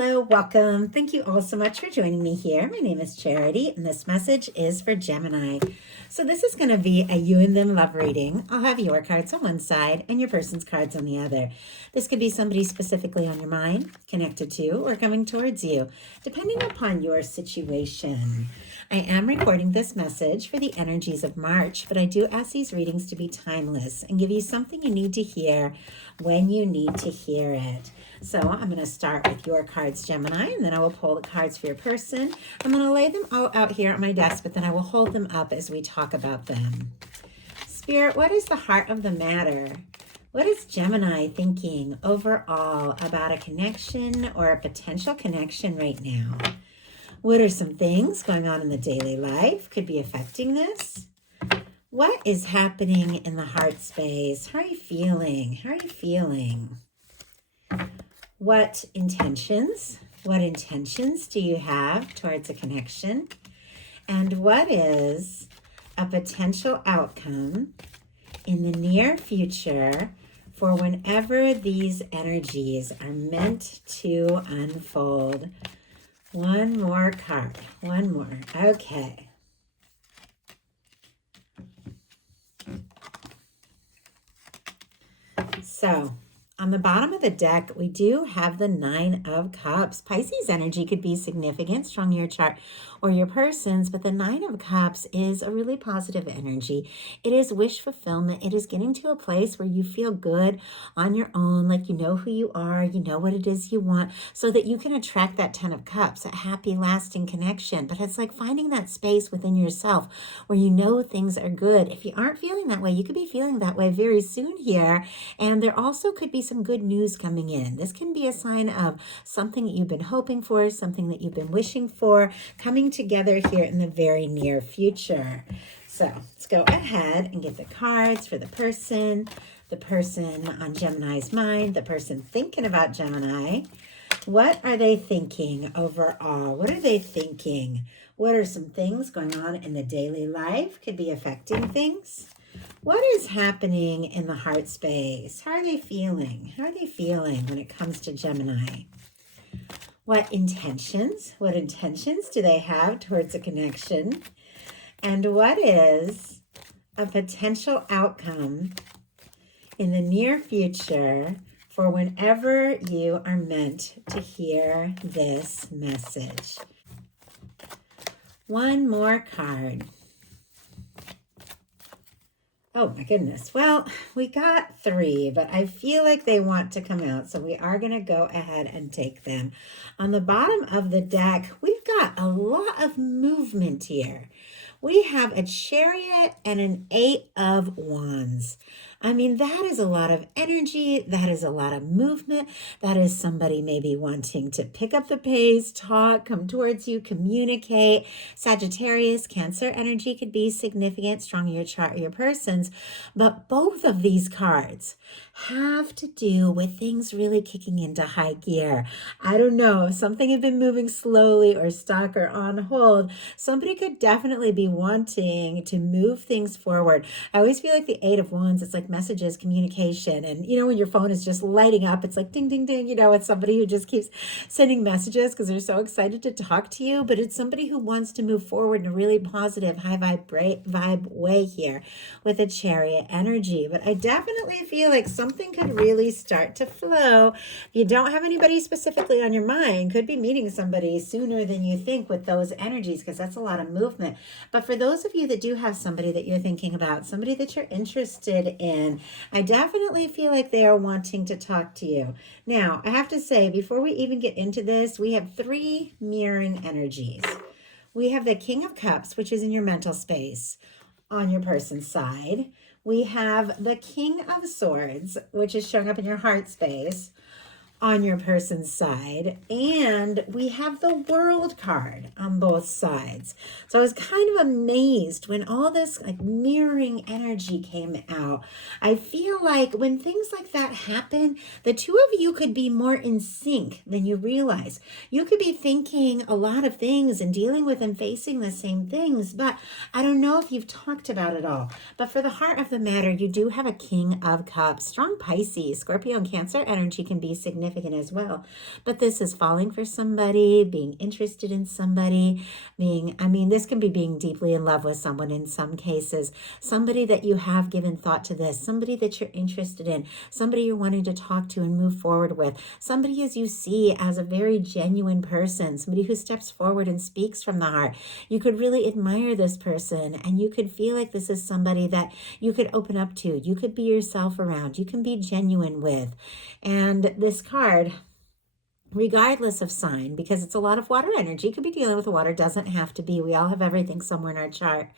Hello, welcome. Thank you all so much for joining me here. My name is Charity, and this message is for Gemini. So this is going to be a you and them love reading. I'll have your cards on one side and your person's cards on the other. This could be somebody specifically on your mind, connected to, or coming towards you, depending upon your situation. I am recording this message for the energies of March, but I do ask these readings to be timeless and give you something you need to hear when you need to hear it. So I'm going to start with your cards, Gemini, and then I will pull the cards for your person. I'm going to lay them all out here on my desk, but then I will hold them up as we talk about them. Spirit, what is the heart of the matter? What is Gemini thinking overall about a connection or a potential connection right now? What are some things going on in the daily life could be affecting this? What is happening in the heart space? How are you feeling? How are you feeling? What intentions do you have towards a connection? And what is a potential outcome in the near future for whenever these energies are meant to unfold? One more card, one more. Okay. So, on the bottom of the deck, we do have the Nine of Cups. Pisces energy could be significant, strong in your chart or your person's, but the Nine of Cups is a really positive energy. It is wish fulfillment. It is getting to a place where you feel good on your own, like you know who you are, you know what it is you want, so that you can attract that Ten of Cups, a happy, lasting connection. But it's like finding that space within yourself where you know things are good. If you aren't feeling that way, you could be feeling that way very soon here. And there also could be some good news coming in. This can be a sign of something that you've been hoping for, something that you've been wishing for, coming together here in the very near future. So let's go ahead and get the cards for the person on Gemini's mind, the person thinking about Gemini. What are they thinking overall? What are they thinking? What are some things going on in the daily life? Could be affecting things. What is happening in the heart space? How are they feeling? How are they feeling when it comes to Gemini? What intentions do they have towards a connection? And what is a potential outcome in the near future for whenever you are meant to hear this message? One more card. Oh my goodness. Well, we got 3, but I feel like they want to come out. So we are going to go ahead and take them. On the bottom of the deck, we've got a lot of movement here. We have a Chariot and an 8 of Wands. I mean, that is a lot of energy. That is a lot of movement. That is somebody maybe wanting to pick up the pace, talk, come towards you, communicate. Sagittarius, Cancer energy could be significant, strong in your chart or your person's. But both of these cards have to do with things really kicking into high gear. I don't know, if something had been moving slowly or stuck or on hold, somebody could definitely be wanting to move things forward. I always feel like the 8 of Wands, it's like messages, communication. And you know, when your phone is just lighting up, it's like ding, ding, ding, you know, it's somebody who just keeps sending messages because they're so excited to talk to you. But it's somebody who wants to move forward in a really positive, high vibe way here with a Chariot energy. But I definitely feel like something could really start to flow. If you don't have anybody specifically on your mind, could be meeting somebody sooner than you think with those energies, because that's a lot of movement. But for those of you that do have somebody that you're thinking about, somebody that you're interested in, I definitely feel like they are wanting to talk to you. Now, I have to say, before we even get into this, we have 3 mirroring energies. We have the King of Cups, which is in your mental space on your person's side. We have the King of Swords, which is showing up in your heart space on your person's side, and we have the World card on both sides. So I was kind of amazed when all this like mirroring energy came out. I feel like when things like that happen, the two of you could be more in sync than you realize. You could be thinking a lot of things and dealing with and facing the same things, but I don't know if you've talked about it all. But for the heart of the matter, you do have a King of Cups. Strong Pisces, Scorpio, and Cancer energy can be significant. significant as well. But this is falling for somebody, being interested in somebody, this can be being deeply in love with someone in some cases, somebody that you have given thought to this, somebody that you're interested in, somebody you're wanting to talk to and move forward with, somebody as you see as a very genuine person, somebody who steps forward and speaks from the heart. You could really admire this person, and you could feel like this is somebody that you could open up to. You could be yourself around. You can be genuine with. And this card, regardless of sign, because it's a lot of water energy, could be dealing with water, doesn't have to be. We all have everything somewhere in our chart.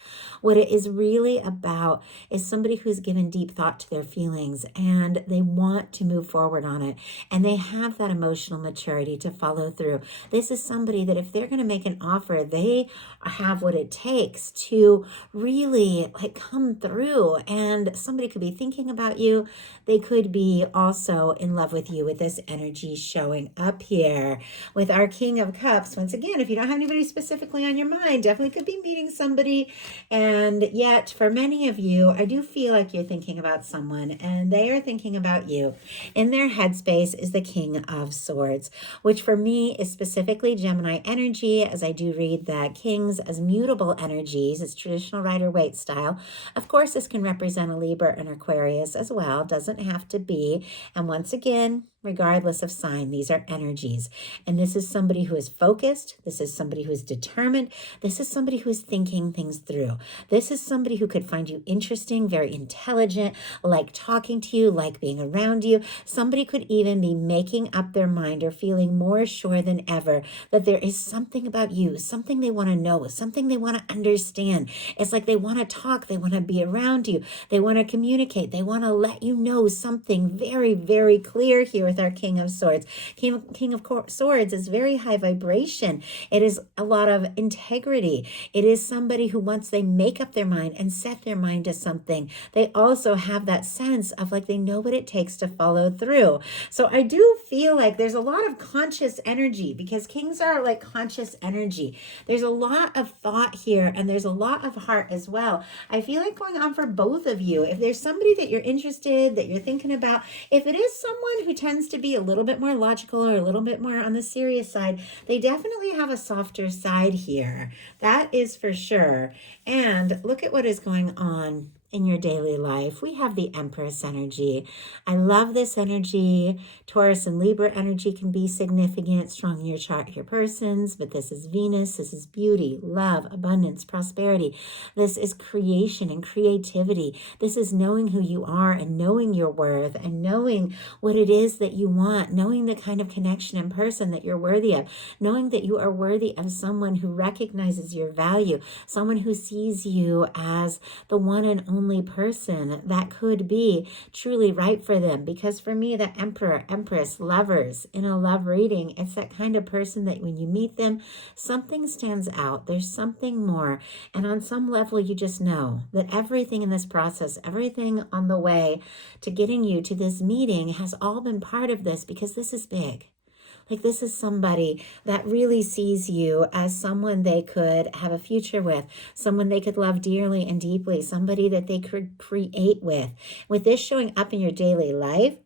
What it is really about is somebody who's given deep thought to their feelings and they want to move forward on it, and they have that emotional maturity to follow through. This is somebody that if they're going to make an offer, they have what it takes to really come through. And somebody could be thinking about you. They could be also in love with you, with this energy showing up here with our King of Cups. Once again, if you don't have anybody specifically on your mind, definitely could be meeting somebody. And yet for many of you, I do feel like you're thinking about someone and they are thinking about you. In their headspace is the King of Swords, which for me is specifically Gemini energy, as I do read that kings as mutable energies. It's traditional Rider-Waite style. Of course, this can represent a Libra and Aquarius as well. Doesn't have to be. And once again, regardless of sign, these are energies. And this is somebody who is focused. This is somebody who is determined. This is somebody who is thinking things through. This is somebody who could find you interesting, very intelligent, like talking to you, like being around you. Somebody could even be making up their mind or feeling more sure than ever that there is something about you, something they want to know, something they want to understand. It's like they want to talk. They want to be around you. They want to communicate. They want to let you know something very, very clear here with our King of Swords. King of Swords is very high vibration. It is a lot of integrity. It is somebody who once they make up their mind and set their mind to something, they also have that sense of like they know what it takes to follow through. So I do feel like there's a lot of conscious energy because kings are like conscious energy. There's a lot of thought here and there's a lot of heart as well. I feel like going on for both of you. If there's somebody that you're interested, that you're thinking about, if it is someone who tends to be a little bit more logical or a little bit more on the serious side, they definitely have a softer side here. That is for sure. And look at what is going on in your daily life. We have the Empress energy. I love this energy. Taurus and Libra energy can be significant, strong in your chart, your persons, but this is Venus. This is beauty, love, abundance, prosperity. This is creation and creativity. This is knowing who you are and knowing your worth and knowing what it is that you want, knowing the kind of connection and person that you're worthy of, knowing that you are worthy of someone who recognizes your value, someone who sees you as the one and only person that could be truly right for them. Because for me, the Emperor, Empress, lovers in a love reading, it's that kind of person that when you meet them, something stands out. There's something more. And on some level, you just know that everything in this process, everything on the way to getting you to this meeting has all been part of this because this is big. Like this is somebody that really sees you as someone they could have a future with, someone they could love dearly and deeply, somebody that they could create with. With this showing up in your daily life,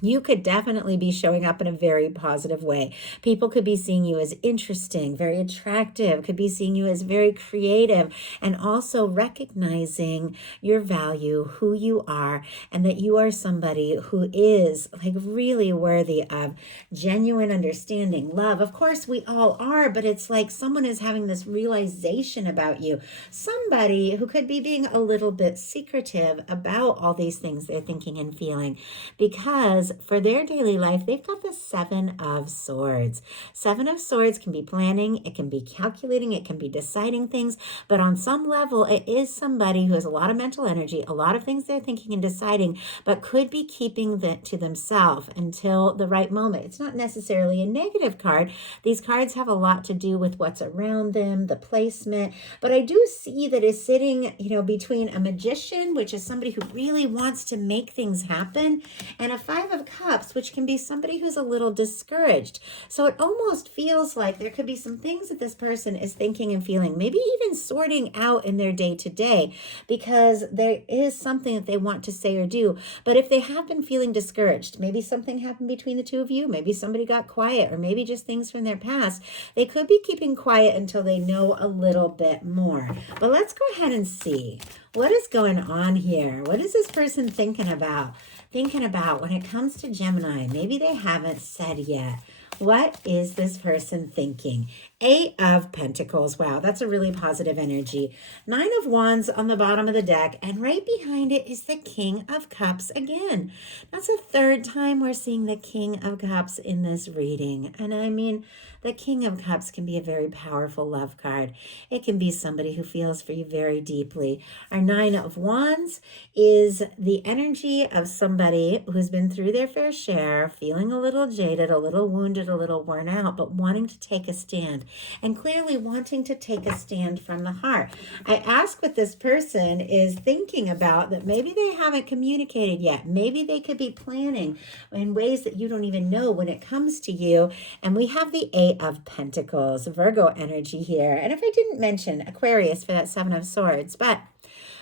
you could definitely be showing up in a very positive way. People could be seeing you as interesting, very attractive, could be seeing you as very creative, and also recognizing your value, who you are, and that you are somebody who is like really worthy of genuine understanding, love. Of course, we all are, but it's like someone is having this realization about you. Somebody who could be being a little bit secretive about all these things they're thinking and feeling, because for their daily life, they've got the Seven of Swords. Seven of Swords can be planning, it can be calculating, it can be deciding things, but on some level, it is somebody who has a lot of mental energy, a lot of things they're thinking and deciding, but could be keeping that to themselves until the right moment. It's not necessarily a negative card. These cards have a lot to do with what's around them, the placement, but I do see that it's sitting, between a magician, which is somebody who really wants to make things happen, and a Five of of Cups, which can be somebody who's a little discouraged. So it almost feels like there could be some things that this person is thinking and feeling, maybe even sorting out in their day to day, because there is something that they want to say or do. But if they have been feeling discouraged, maybe something happened between the two of you, maybe somebody got quiet, or maybe just things from their past, they could be keeping quiet until they know a little bit more. But let's go ahead and see what is going on here. What is this person thinking about? When it comes to Gemini? Maybe they haven't said yet. What is this person thinking? 8 of Pentacles. Wow, that's a really positive energy. 9 of Wands on the bottom of the deck, and right behind it is the King of Cups again. That's the third time we're seeing the King of Cups in this reading. And I mean, the King of Cups can be a very powerful love card. It can be somebody who feels for you very deeply. Our 9 of Wands is the energy of somebody who's been through their fair share, feeling a little jaded, a little wounded, a little worn out, but wanting to take a stand. And clearly wanting to take a stand from the heart. I ask what this person is thinking about that maybe they haven't communicated yet. Maybe they could be planning in ways that you don't even know when it comes to you. And we have the 8 of Pentacles, Virgo energy here. And if I didn't mention Aquarius for that 7 of Swords, but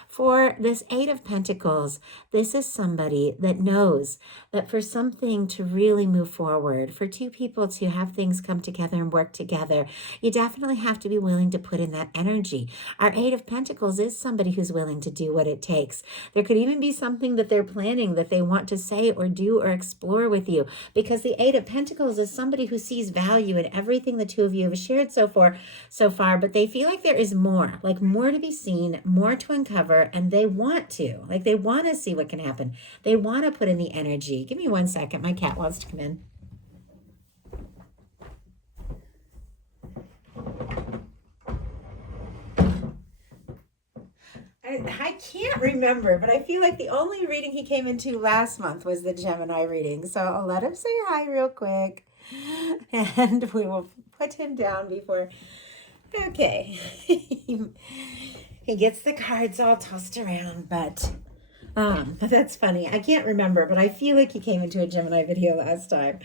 for this 8 of Pentacles, this is somebody that knows that for something to really move forward, for two people to have things come together and work together, you definitely have to be willing to put in that energy. Our 8 of Pentacles is somebody who's willing to do what it takes. There could even be something that they're planning that they want to say or do or explore with you, because the 8 of Pentacles is somebody who sees value in everything the two of you have shared so far, but they feel like there is more, like more to be seen, more to uncover, and they want to see what can happen. They want to put in the energy. Give me 1 second. My cat wants to come in. I can't remember, but I feel like the only reading he came into last month was the Gemini reading. So I'll let him say hi real quick, and we will put him down before. Okay. He gets the cards all tossed around, but that's funny. I can't remember, but I feel like he came into a Gemini video last time.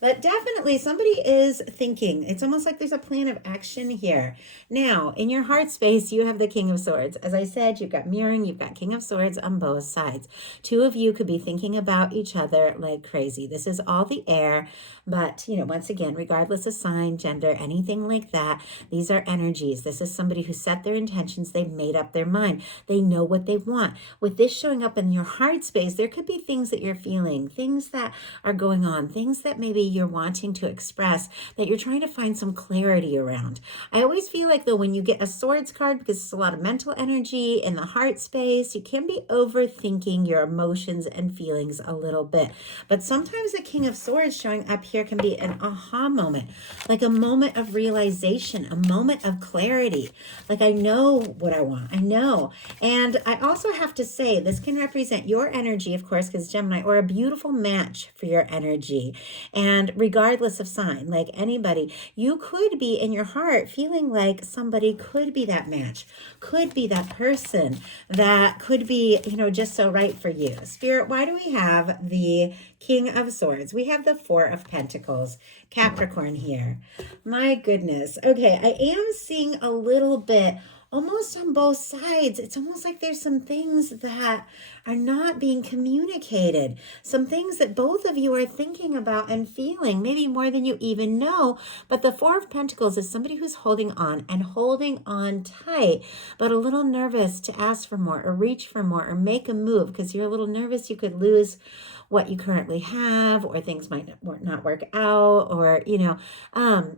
But definitely somebody is thinking. It's almost like there's a plan of action here. Now, in your heart space, you have the King of Swords. As I said, you've got mirroring, you've got King of Swords on both sides. Two of you could be thinking about each other like crazy. This is all the air, but, once again, regardless of sign, gender, anything like that, these are energies. This is somebody who set their intentions. They've made up their mind. They know what they want. With this showing up in your heart space, there could be things that you're feeling, things that are going on, things that maybe you're wanting to express that you're trying to find some clarity around. I always feel like, though, when you get a Swords card, because it's a lot of mental energy in the heart space, you can be overthinking your emotions and feelings a little bit. But sometimes the King of Swords showing up here can be an aha moment, like a moment of realization, a moment of clarity. Like, I know what I want. I know. And I also have to say, this can represent your energy, of course, because Gemini, or a beautiful match for your energy. And regardless of sign, like anybody, you could be in your heart feeling like somebody could be that match, could be that person that could be, just so right for you. Spirit, why do we have the King of Swords? We have the 4 of Pentacles, Capricorn here. My goodness. Okay, I am seeing a little bit almost on both sides. It's almost like there's some things that are not being communicated. Some things that both of you are thinking about and feeling, maybe more than you even know. But the 4 of Pentacles is somebody who's holding on and holding on tight, but a little nervous to ask for more or reach for more or make a move, because you're a little nervous you could lose what you currently have, or things might not work out, or,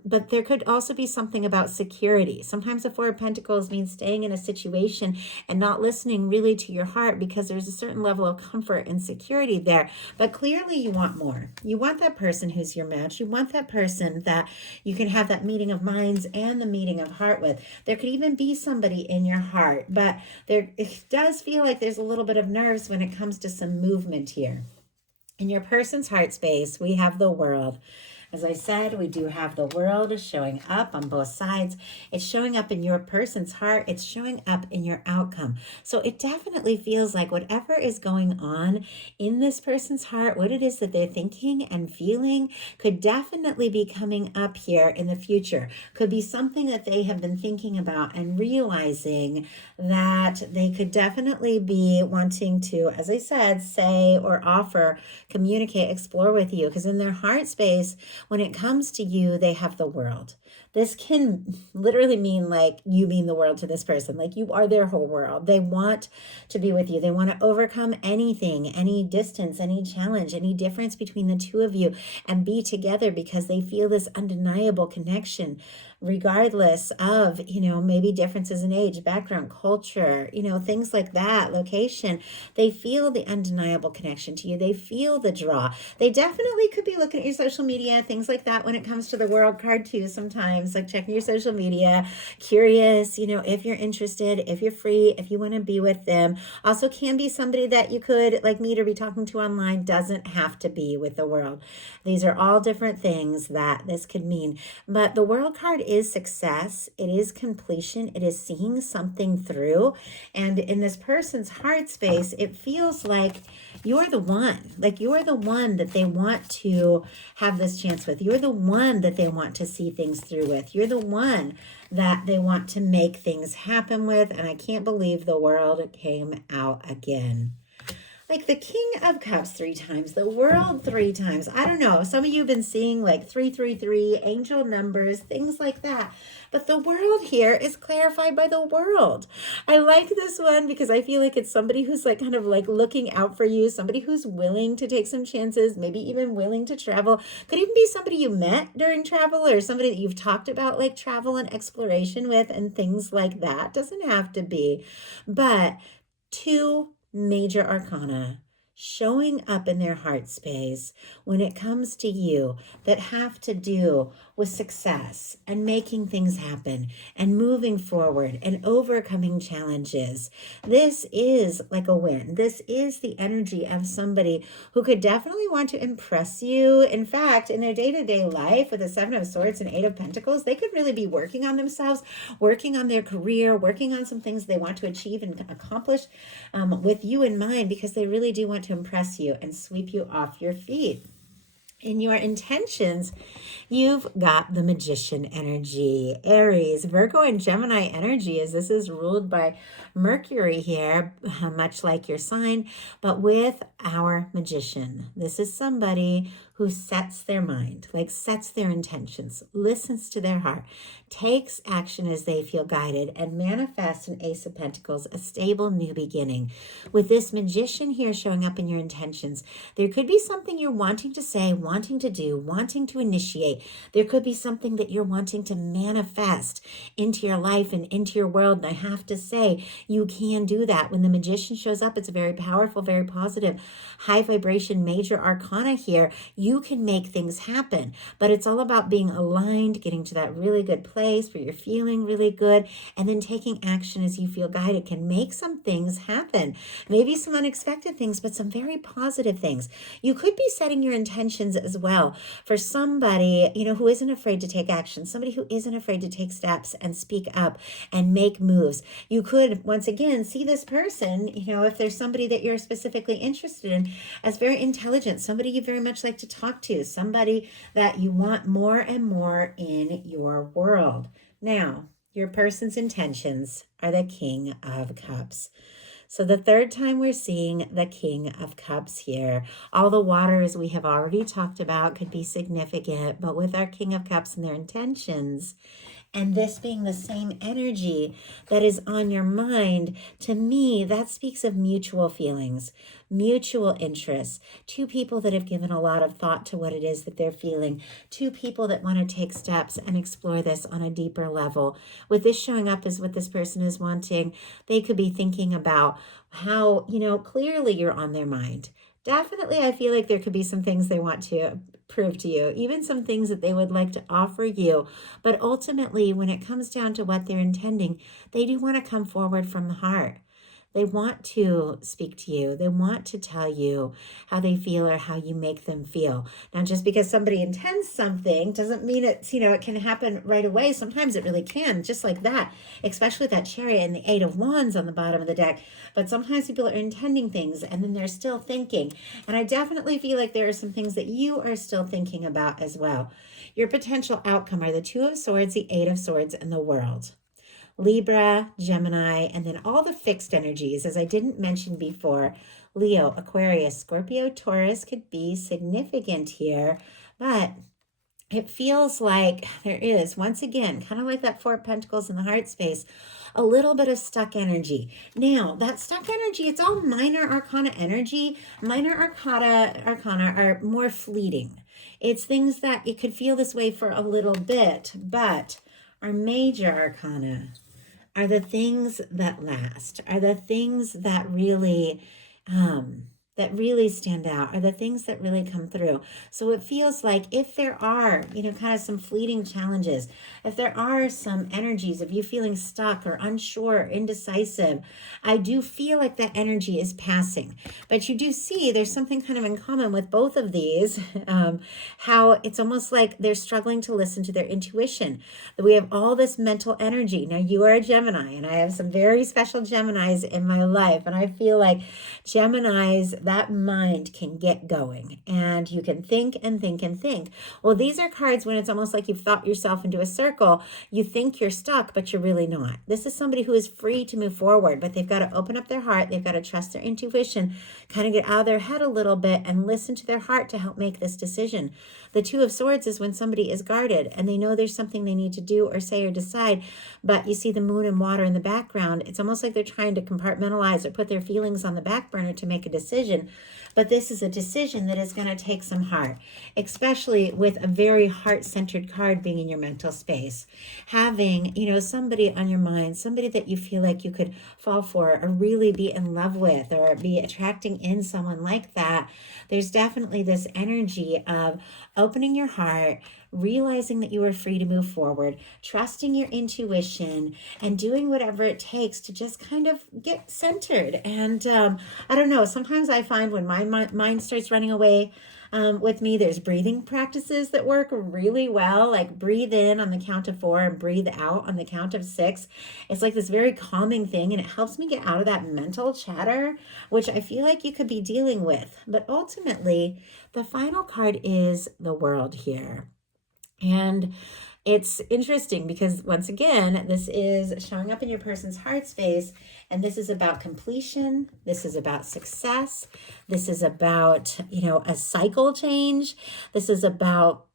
but there could also be something about security. Sometimes the 4 of Pentacles means staying in a situation and not listening really to your heart, because there's a certain level of comfort and security there. But clearly you want more. You want that person who's your match. You want that person that you can have that meeting of minds and the meeting of heart with. There could even be somebody in your heart, but it does feel like there's a little bit of nerves when it comes to some movement here. In your person's heart space, we have the World. As I said, we do have the world showing up on both sides. It's showing up in your person's heart. It's showing up in your outcome. So it definitely feels like whatever is going on in this person's heart, what it is that they're thinking and feeling, could definitely be coming up here in the future. Could be something that they have been thinking about and realizing that they could definitely be wanting to, as I said, say or offer, communicate, explore with you. Because in their heart space, when it comes to you, they have the world. This can literally mean like you mean the world to this person, like you are their whole world. They want to be with you. They want to overcome anything, any distance, any challenge, any difference between the two of you, and be together because they feel this undeniable connection, regardless of, maybe differences in age, background, culture, things like that, location. They feel the undeniable connection to you. They feel the draw. They definitely could be looking at your social media, things like that when it comes to the world card too sometimes, like checking your social media, curious, if you're interested, if you're free, if you want to be with them. Also can be somebody that you could like meet or be talking to online, doesn't have to be with the world. These are all different things that this could mean. But the world card is success. It is completion. It is seeing something through. And in this person's heart space, it feels like you're the one. Like you're the one that they want to have this chance with. You're the one that they want to see things through with. You're the one that they want to make things happen with. And I can't believe the world came out again. Like the King of Cups 3 times, the world 3 times. I don't know. Some of you have been seeing like 333, angel numbers, things like that. But the world here is clarified by the world. I like this one because I feel like it's somebody who's like kind of like looking out for you, somebody who's willing to take some chances, maybe even willing to travel. Could even be somebody you met during travel or somebody that you've talked about like travel and exploration with and things like that. Doesn't have to be. But 2 major arcana showing up in their heart space when it comes to you that have to do with success and making things happen and moving forward and overcoming challenges. This is like a win. This is the energy of somebody who could definitely want to impress you. In fact, in their day-to-day life with the 7 of Swords and 8 of Pentacles, they could really be working on themselves, working on their career, working on some things they want to achieve and accomplish with you in mind, because they really do want to impress you and sweep you off your feet. In your intentions, you've got the Magician energy, Aries, Virgo, and Gemini energy, as this is ruled by Mercury here, much like your sign, but with our Magician. This is somebody who sets their mind, like sets their intentions, listens to their heart, takes action as they feel guided, and manifests an Ace of Pentacles, a stable new beginning. With this Magician here showing up in your intentions, there could be something you're wanting to say, wanting to do, wanting to initiate. There could be something that you're wanting to manifest into your life and into your world. And I have to say, you can do that. When the Magician shows up, it's a very powerful, very positive, high vibration, major arcana here. You can make things happen, but it's all about being aligned, getting to that really good place where you're feeling really good, and then taking action as you feel guided can make some things happen. Maybe some unexpected things, but some very positive things. You could be setting your intentions as well for somebody, who isn't afraid to take action, somebody who isn't afraid to take steps and speak up and make moves. You could, once again, see this person, if there's somebody that you're specifically interested in, as very intelligent, somebody you very much like to talk to, somebody that you want more and more in your world. Now, your person's intentions are the King of Cups. So the 3rd time we're seeing the King of Cups here. All the waters we have already talked about could be significant, but with our King of Cups and their intentions, and this being the same energy that is on your mind, to me, that speaks of mutual feelings, mutual interests, 2 people that have given a lot of thought to what it is that they're feeling, 2 people that want to take steps and explore this on a deeper level. With this showing up as what this person is wanting, they could be thinking about how, clearly you're on their mind. Definitely, I feel like there could be some things they want to prove to you, even some things that they would like to offer you. But ultimately, when it comes down to what they're intending, they do want to come forward from the heart. They want to speak to you. They want to tell you how they feel or how you make them feel. Now, just because somebody intends something doesn't mean it's, it can happen right away. Sometimes it really can, just like that, especially that Chariot and the Eight of Wands on the bottom of the deck. But sometimes people are intending things and then they're still thinking. And I definitely feel like there are some things that you are still thinking about as well. Your potential outcome are the Two of Swords, the Eight of Swords, and the World. Libra, Gemini, and then all the fixed energies, as I didn't mention before, Leo, Aquarius, Scorpio, Taurus could be significant here, but it feels like there is, once again, kind of like that Four of Pentacles in the heart space, a little bit of stuck energy. Now, that stuck energy, it's all minor arcana energy. Minor arcana are more fleeting. It's things that you could feel this way for a little bit, but our major arcana are the things that last, are the things that really stand out, are the things that really come through. So it feels like if there are, kind of some fleeting challenges, if there are some energies of you feeling stuck or unsure, indecisive, I do feel like that energy is passing. But you do see there's something kind of in common with both of these, how it's almost like they're struggling to listen to their intuition. We have all this mental energy. Now, you are a Gemini, and I have some very special Geminis in my life, and I feel like Geminis, that mind can get going and you can think and think and think. Well, these are cards when it's almost like you've thought yourself into a circle. You think you're stuck, but you're really not. This is somebody who is free to move forward, but they've got to open up their heart. They've got to trust their intuition, kind of get out of their head a little bit and listen to their heart to help make this decision. The Two of Swords is when somebody is guarded and they know there's something they need to do or say or decide, but you see the moon and water in the background. It's almost like they're trying to compartmentalize or put their feelings on the back burner to make a decision. But this is a decision that is going to take some heart, especially with a very heart-centered card being in your mental space. Having, somebody on your mind, somebody that you feel like you could fall for or really be in love with or be attracting in someone like that. There's definitely this energy of opening your heart, realizing that you are free to move forward, trusting your intuition, and doing whatever it takes to just kind of get centered. And I don't know, sometimes I find when my mind starts running away with me, there's breathing practices that work really well, like breathe in on the count of 4 and breathe out on the count of 6. It's like this very calming thing, and it helps me get out of that mental chatter, which I feel like you could be dealing with. But ultimately, the final card is the World here. And it's interesting because, once again, this is showing up in your person's heart space, and this is about completion. This is about success. This is about, a cycle change. This is about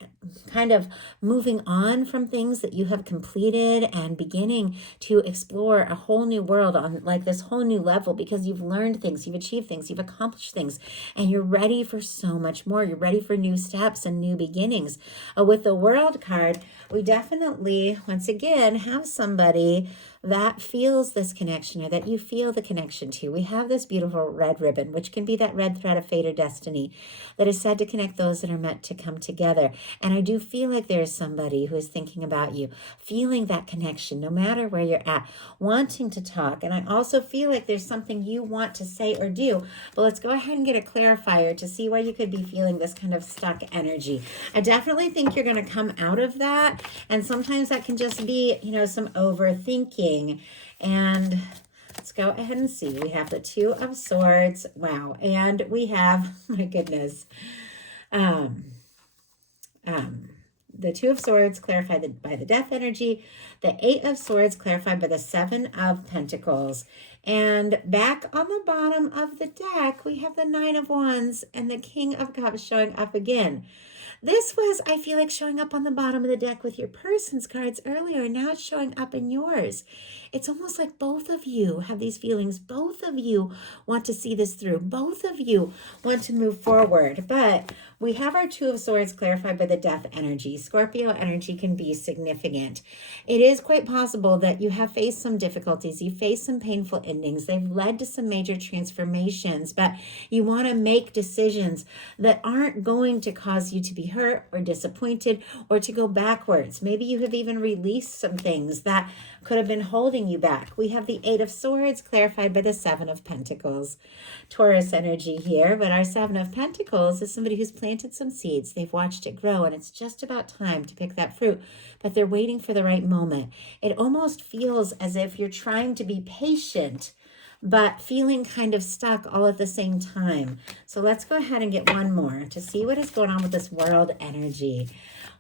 kind of moving on from things that you have completed and beginning to explore a whole new world on like this whole new level, because you've learned things, you've achieved things, you've accomplished things, and you're ready for so much more. You're ready for new steps and new beginnings. With the World card, we definitely, once again, have somebody that feels this connection or that you feel the connection to. We have this beautiful red ribbon, which can be that red thread of fate or destiny that is said to connect those that are meant to come together. And I do feel like there is somebody who is thinking about you, feeling that connection, no matter where you're at, wanting to talk. And I also feel like there's something you want to say or do. But let's go ahead and get a clarifier to see why you could be feeling this kind of stuck energy. I definitely think you're going to come out of that. And sometimes that can just be, some overthinking. And let's go ahead and see. We have the Two of Swords. Wow. And we have, my goodness, the Two of Swords clarified by the Death energy, the Eight of Swords clarified by the Seven of Pentacles. And back on the bottom of the deck, we have the Nine of Wands and the King of Cups showing up again. This was, I feel like, showing up on the bottom of the deck with your person's cards earlier, and now it's showing up in yours. It's almost like both of you have these feelings. Both of you want to see this through. Both of you want to move forward. But We have our Two of Swords clarified by the Death energy. Scorpio energy can be significant. It is quite possible that you have faced some difficulties. You faced some painful endings. They've led to some major transformations, but you want to make decisions that aren't going to cause you to be hurt or disappointed or to go backwards. Maybe you have even released some things that could have been holding you back. We have the Eight of Swords clarified by the Seven of Pentacles. Taurus energy here, but our Seven of Pentacles is somebody who's planted some seeds. They've watched it grow, and it's just about time to pick that fruit, but they're waiting for the right moment. It almost feels as if you're trying to be patient, but feeling kind of stuck all at the same time. So let's go ahead and get one more to see what is going on with this world energy.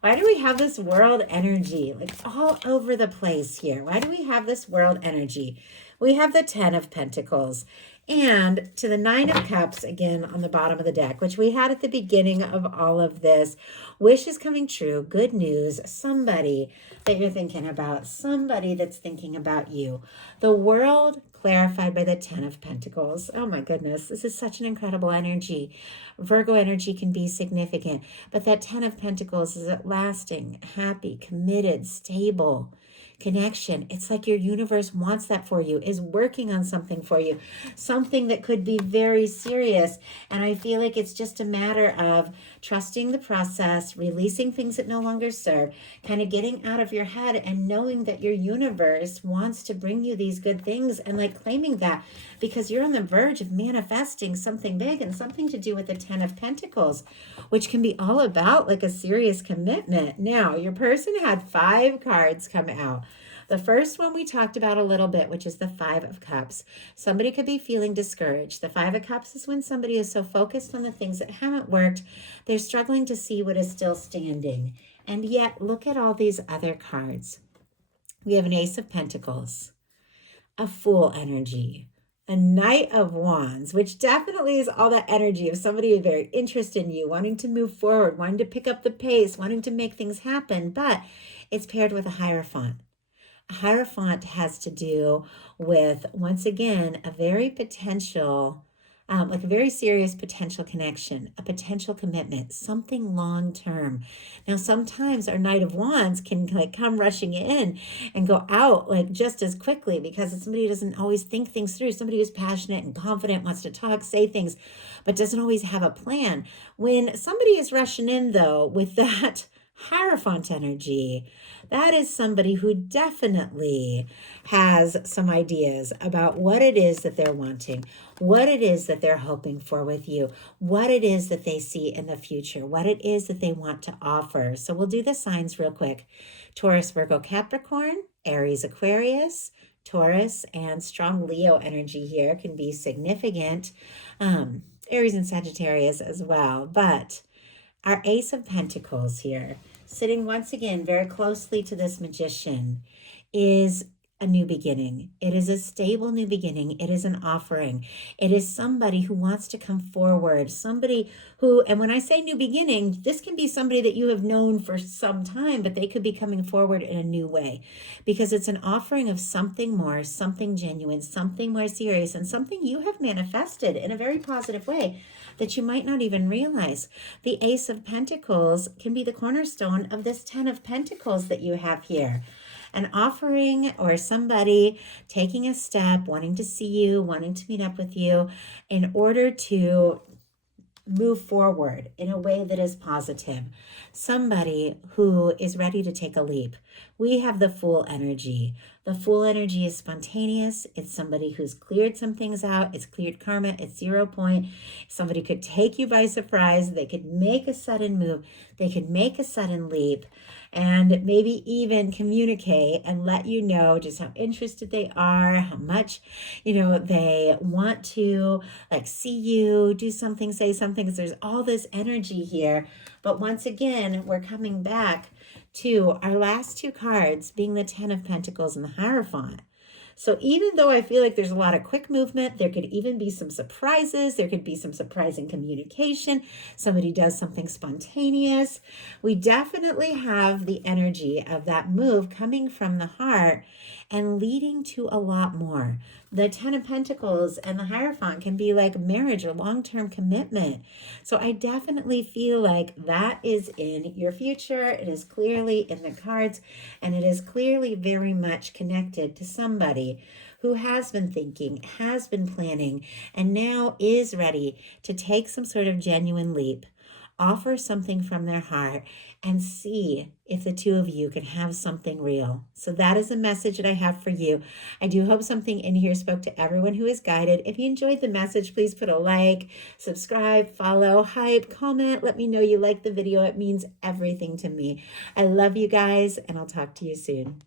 Why do we have this world energy like all over the place here? Why do we have this world energy? We have the Ten of Pentacles and to the Nine of Cups again on the bottom of the deck, which we had at the beginning of all of this. Wish is coming true. Good news. Somebody that you're thinking about. Somebody that's thinking about you. The world clarified by the Ten of Pentacles. Oh my goodness. This is such an incredible energy. Virgo energy can be significant, but that Ten of Pentacles is lasting, happy, committed, stable connection. It's like your universe wants that for you, is working on something for you, something that could be very serious. And I feel like it's just a matter of trusting the process, releasing things that no longer serve, kind of getting out of your head and knowing that your universe wants to bring you these good things and like claiming that because you're on the verge of manifesting something big and something to do with the Ten of Pentacles, which can be all about like a serious commitment. Now, your person had 5 cards come out. The first one we talked about a little bit, which is the Five of Cups. Somebody could be feeling discouraged. The Five of Cups is when somebody is so focused on the things that haven't worked, they're struggling to see what is still standing. And yet, look at all these other cards. We have an Ace of Pentacles, a Fool energy, a Knight of Wands, which definitely is all that energy of somebody very interested in you, wanting to move forward, wanting to pick up the pace, wanting to make things happen, but it's paired with a Hierophant. A Hierophant has to do with, once again, a very potential, like a very serious potential connection, a potential commitment, something long-term. Now, sometimes our Knight of Wands can like come rushing in and go out like just as quickly because it's somebody who doesn't always think things through, somebody who's passionate and confident, wants to talk, say things, but doesn't always have a plan. When somebody is rushing in, though, with that Hierophant energy, that is somebody who definitely has some ideas about what it is that they're wanting, what it is that they're hoping for with you, what it is that they see in the future, what it is that they want to offer. So we'll do the signs real quick. Taurus, Virgo, Capricorn, Aries, Aquarius, Taurus, and strong Leo energy here can be significant. Aries and Sagittarius as well, but our Ace of Pentacles here, sitting once again very closely to this Magician, is a new beginning. It is a stable new beginning. It is an offering. It is somebody who wants to come forward, somebody who, and when I say new beginning, this can be somebody that you have known for some time, but they could be coming forward in a new way because it's an offering of something more, something genuine, something more serious, and something you have manifested in a very positive way that you might not even realize. The Ace of Pentacles can be the cornerstone of this Ten of Pentacles that you have here. An offering or somebody taking a step, wanting to see you, wanting to meet up with you in order to move forward in a way that is positive. Somebody who is ready to take a leap. We have the Fool energy. The Fool energy is spontaneous. It's somebody who's cleared some things out. It's cleared karma. It's 0 point. Somebody could take you by surprise. They could make a sudden move. They could make a sudden leap and maybe even communicate and let you know just how interested they are, how much, they want to like see you, do something, say something. There's all this energy here. But once again, we're coming back to our last 2 cards being the Ten of Pentacles and the Hierophant. So even though I feel like there's a lot of quick movement, there could even be some surprises. There could be some surprising communication. Somebody does something spontaneous. We definitely have the energy of that move coming from the heart and leading to a lot more. The Ten of Pentacles and the Hierophant can be like marriage or long-term commitment. So I definitely feel like that is in your future. It is clearly in the cards, and it is clearly very much connected to somebody who has been thinking, has been planning, and now is ready to take some sort of genuine leap, offer something from their heart, and see if the two of you can have something real. So that is a message that I have for you. I do hope something in here spoke to everyone who is guided. If you enjoyed the message, please put a like, subscribe, follow, hype, comment. Let me know you like the video. It means everything to me. I love you guys, and I'll talk to you soon.